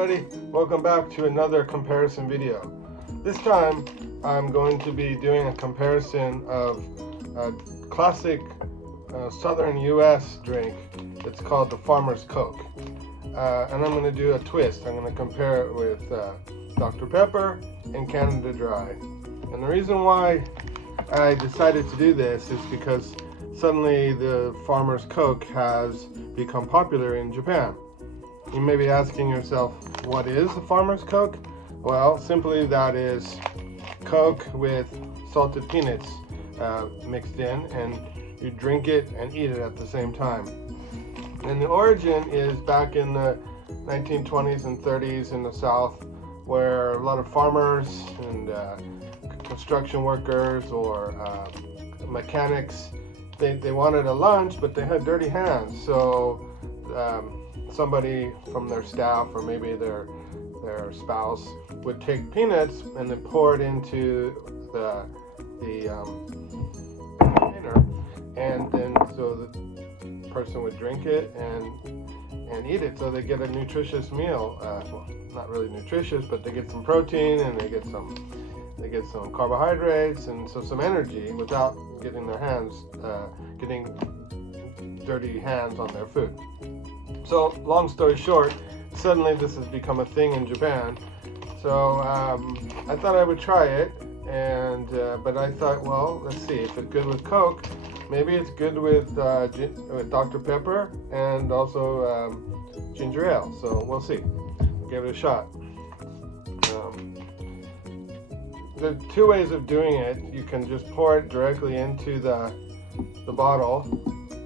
everybody, welcome back to another comparison video. This time I'm going to be doing a comparison of a classic southern US drink. It's called the Farmer's Coke, and I'm going to do a twist. I'm going to compare it with Dr. Pepper and Canada Dry. And the reason why I decided to do this is because suddenly the Farmer's Coke has become popular in Japan. You may be asking yourself, what is a Farmer's Coke? Well, simply that is Coke with salted peanuts mixed in, and you drink it and eat it at the same time. And the origin is back in the 1920s and 30s in the South, where a lot of farmers and construction workers or mechanics, they wanted a lunch, but they had dirty hands. So somebody from their staff or maybe their spouse would take peanuts and then pour it into the container, and then so the person would drink it and eat it, so they get a nutritious meal. Well, not really nutritious, but they get some protein and they get some carbohydrates and so some energy without getting their hands getting dirty hands on their food. So long story short, suddenly this has become a thing in Japan. So I thought I would try it, and but I thought, well, let's see if it's good with Coke. Maybe it's good with Dr. Pepper and also ginger ale. So we'll see. We'll give it a shot. There are two ways of doing it. You can just pour it directly into the bottle,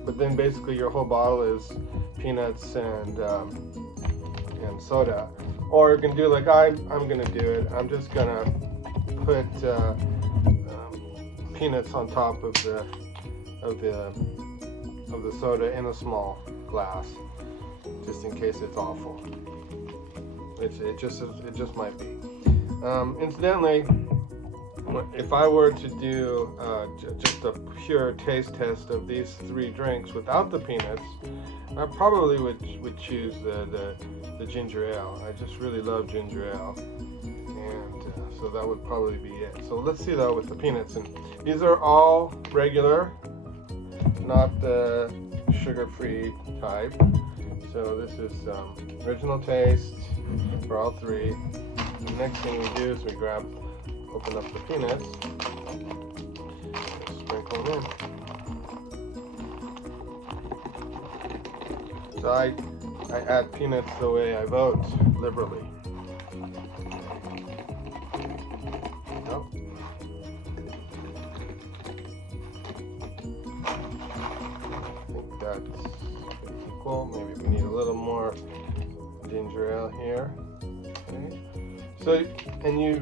but then basically your whole bottle is peanuts and soda. Or you can do like I'm gonna do it. I'm just gonna put peanuts on top of the soda in a small glass, just in case it's awful. It just might be. Incidentally, if I were to do just a pure taste test of these three drinks without the peanuts, I probably would choose the ginger ale. I just really love ginger ale, and so that would probably be it. So let's see though with the peanuts, and these are all regular, not the sugar-free type. So this is original taste for all three. The next thing we do is we open up the peanuts, sprinkle them in. So I add peanuts the way I vote, liberally. Nope. I think that's equal. Maybe we need a little more ginger ale here. Okay. So, and you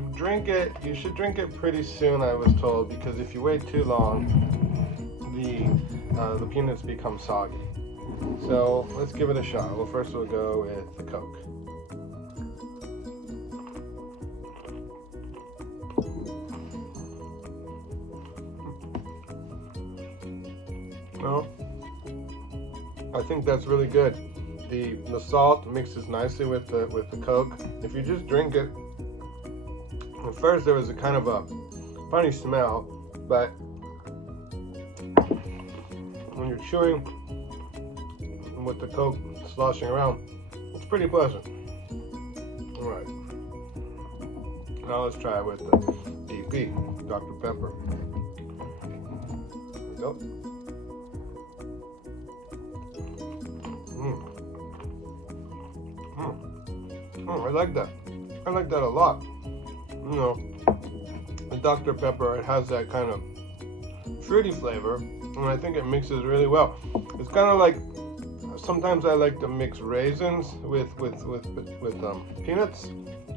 should drink it pretty soon, I was told, because if you wait too long, the peanuts become soggy. So let's give it a shot. Well, first we'll go with the Coke. Well, I think that's really good. The salt mixes nicely with the Coke. If you just drink it, at first there was a kind of a funny smell, but when you're chewing with the Coke sloshing around, it's pretty pleasant. Alright, now let's try it with the DP, Dr. Pepper. There we go. I like that. I like that a lot. You know, the Dr. Pepper, it has that kind of fruity flavor, and I think it mixes really well. It's kind of like, sometimes I like to mix raisins with peanuts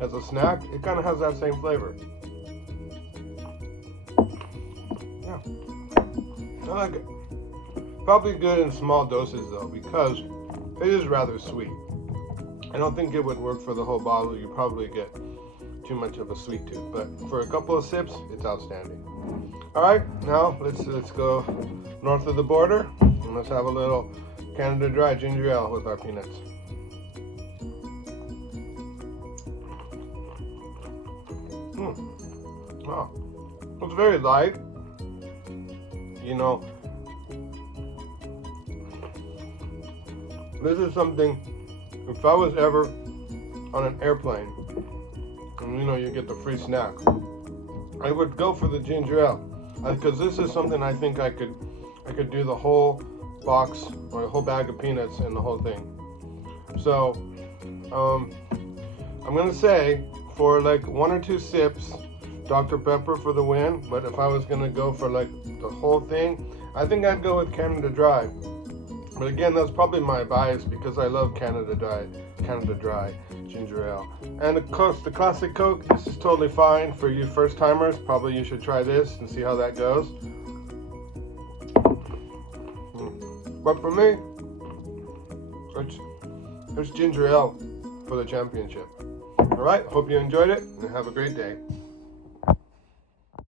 as a snack. It kind of has that same flavor. Yeah, I like it. Probably good in small doses though, because it is rather sweet. I don't think it would work for the whole bottle. You probably get too much of a sweet tooth, but for a couple of sips, it's outstanding. All right, now let's go north of the border and let's have a little Canada Dry ginger ale with our peanuts. Wow, it's very light. You know, this is something, if I was ever on an airplane, and you know, you get the free snack, I would go for the ginger ale, because this is something I think I could do the whole box or a whole bag of peanuts and the whole thing. So I'm gonna say for like 1 or 2 sips, Dr. Pepper for the win. But if I was gonna go for like the whole thing, I think I'd go with Canada Dry. But again, that's probably my bias because I love Canada Dry ginger ale. And of course, the classic Coke, this is totally fine for you first timers. Probably you should try this and see how that goes. But for me, it's ginger ale for the championship. All right, hope you enjoyed it and have a great day.